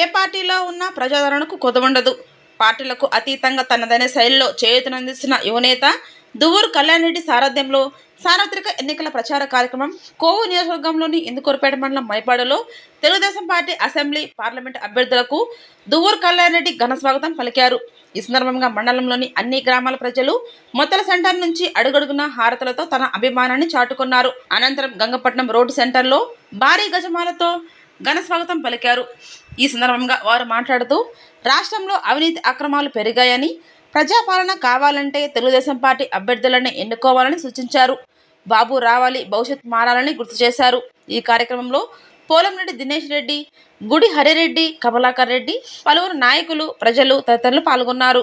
ఏ పార్టీలో ఉన్నా ప్రజాదరణకు కొదవుండదు. పార్టీలకు అతీతంగా తనదైన శైలిలో చేయూతనందిస్తున్న యువనేత దువ్వూరు కళ్యాణ్ రెడ్డి సారథ్యంలో సార్వత్రిక ఎన్నికల ప్రచార కార్యక్రమం కోవూరు నియోజకవర్గంలోని ఇందుకూరుపేట మండలం మైపాడులో తెలుగుదేశం పార్టీ అసెంబ్లీ, పార్లమెంటు అభ్యర్థులకు దువ్వూరు కళ్యాణ్ రెడ్డి ఘన స్వాగతం పలికారు. ఈ సందర్భంగా మండలంలోని అన్ని గ్రామాల ప్రజలు మొత్తల సెంటర్ నుంచి అడుగడుగున హారతులతో తన అభిమానాన్ని చాటుకున్నారు. అనంతరం గంగపట్నం రోడ్డు సెంటర్లో భారీ గజమాలతో ఘన స్వాగతం పలికారు. ఈ సందర్భంగా వారు మాట్లాడుతూ రాష్ట్రంలో అవినీతి అక్రమాలు పెరిగాయని, ప్రజాపాలన కావాలంటే తెలుగుదేశం పార్టీ అభ్యర్థులను ఎన్నుకోవాలని సూచించారు. బాబు రావాలి, భవిష్యత్ మారాలని గుర్తు చేశారు. ఈ కార్యక్రమంలో పోలంరెడ్డి దినేష్ రెడ్డి, గుడి హరిరెడ్డి, కమలాకర్ రెడ్డి, పలువురు నాయకులు, ప్రజలు తదితరులు పాల్గొన్నారు.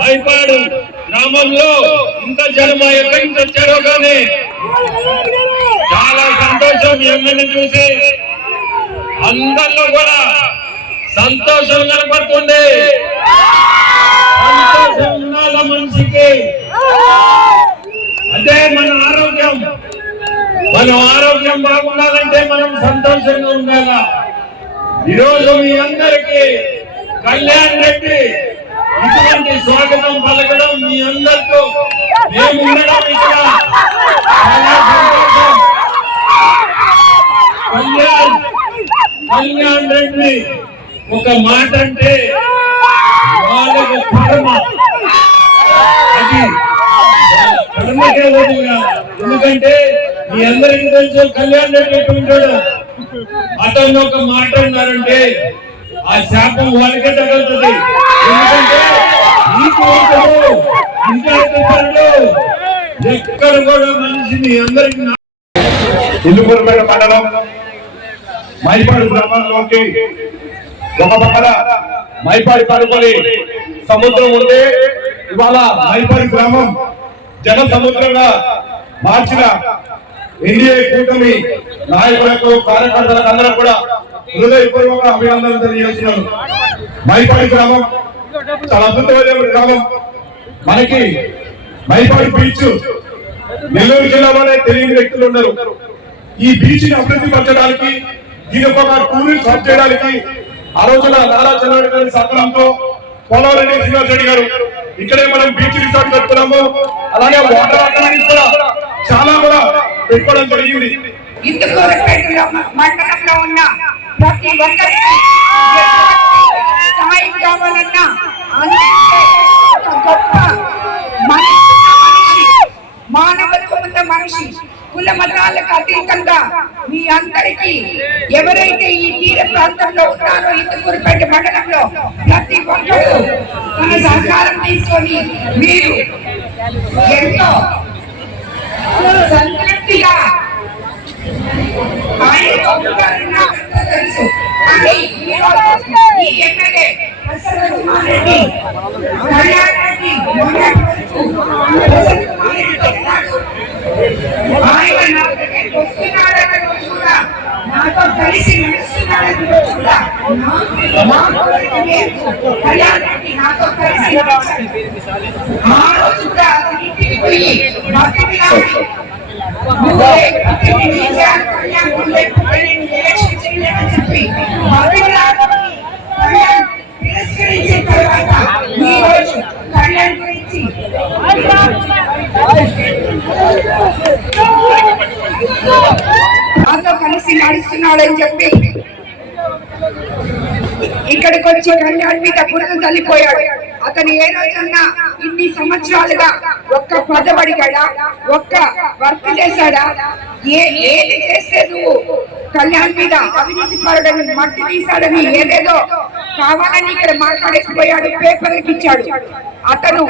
మైపాడు గ్రామంలో ఇంత జనం ఎక్కడి నుంచి వచ్చారో కానీ చాలా సంతోషం. ఎమ్మెల్యే చూసి అందరిలో కూడా సంతోషం కనపడుతుంది. సంతోషం ఉండాల మనిషికి, అదే మన ఆరోగ్యం. మన ఆరోగ్యం బాగుండాలంటే మనం సంతోషంగా ఉండాలా. ఈరోజు మీ అందరికీ కళ్యాణ్ రెడ్డి ఇటువంటి స్వాగతం పలకడం, మీ అందరితో మేము ఉండడం ఇక్కడ చాలా సంతోషం. కళ్యాణ్ రెడ్డి ఒక మాట అంటే వాళ్ళకి కర్మ, అది కర్మకే వదిలిగా. ఎందుకంటే మీ అందరికీ తెలుసు కళ్యాణ్ రెడ్డి ఎట్టుంటాడు. అతను ఒక మాట అన్నారంటే ఆ శాపం వాళ్ళకే తగులుతుంది. ఎందుకంటే నీకు ఎక్కడ కూడా మనిషిని అందరికి ఇందుకూరుపేట మండలం మైపాడు గ్రామంలోకి ఒక పక్కన మైపాడి పడుకొని సముద్రం ఉంటే ఇవాళ మైపాడి గ్రామం జన సముద్రంగా మార్చిన ఎన్డీఏ కూటమి నాయకులకు, కార్యకర్తలకు అందరూ కూడా హృదయపూర్వక అభినందనలు తెలియజేస్తున్నాను. మైపాడి గ్రామం చాలా అద్భుతమైన గ్రామం. మనకి మైపాడి బీచ్ నెల్లూరు జిల్లాలోనే తెలియని వ్యక్తులు ఉన్నారు. ఈ బీచ్ ని అభివృద్ధి పరచడానికి, దీని ఒక టూరిస్ట్ హబ్ చేయడానికి ఆ రోజున నారా చంద్రబాబు గారి సహకారంతో పోలవరెడ్డి శ్రీనివాసరెడ్డి గారు ఇక్కడే మనం బీచ్ రిసార్ట్ పెట్టుకున్నాము. అలాగే వాటర్ అకాడమీ కూడా చాలా కూడా పెట్టుకోవడం జరిగింది. మండలంలో ఉన్న ప్రతి ఒక్కరికి సహాయం కావాలన్నా గొప్ప మనిషి, మానవత్వం ఉన్న మనిషి, కుల మతాలకు అతీతంగా మీ అందరికీ ఎవరైతే ఈ తీర ప్రాంతంలో ఉన్నారో ఇందుకూరుపేట మండలంలో ప్రతి ఒక్కరు తన సహకారం తీసుకొని మీరు ఎంతో సంతృప్తిగా తెలుసు. కానీ ఈ ఎమ్మెల్యే నాతో కలిసి నడుస్తున్నాడని కూడా నాతో కలిసి ఆ రోజు కూడా ఇంటికి పోయి తిరస్కరించిన తర్వాత ఈ రోజు కళ్యాణ్ గురించి నాతో కలిసి నడుస్తున్నాడని చెప్పి ఇక్కడికి వచ్చి కళ్యాణ్ మీద బురద తల్లిపోయాడు. అతను ఏ రోజన్నా ఇన్ని సంవత్సరాలుగా ఒక్క పదవడిగాడా, ఒక్క వర్క్ చేశాడా? ఏది చేస్తే నువ్వు కళ్యాణ్ మీద అవినీతి పరుడని, మట్టి తీశాడని, ఏదేదో కావాలని ఇక్కడ మాట్లాడేసిపోయాడు, పేపర్లకు ఇచ్చాడు. అతను